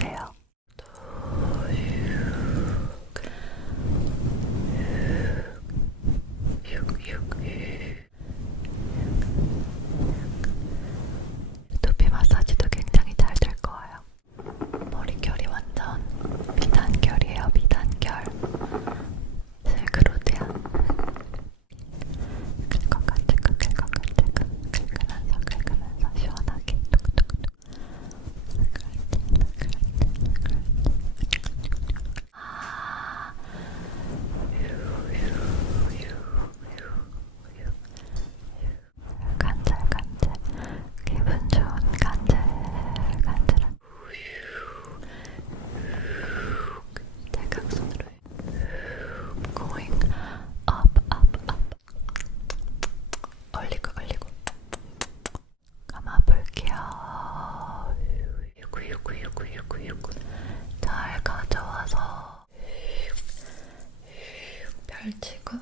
해주세요. 육, 육, 요구 요구 요구 요구 잘 가져와서 별치고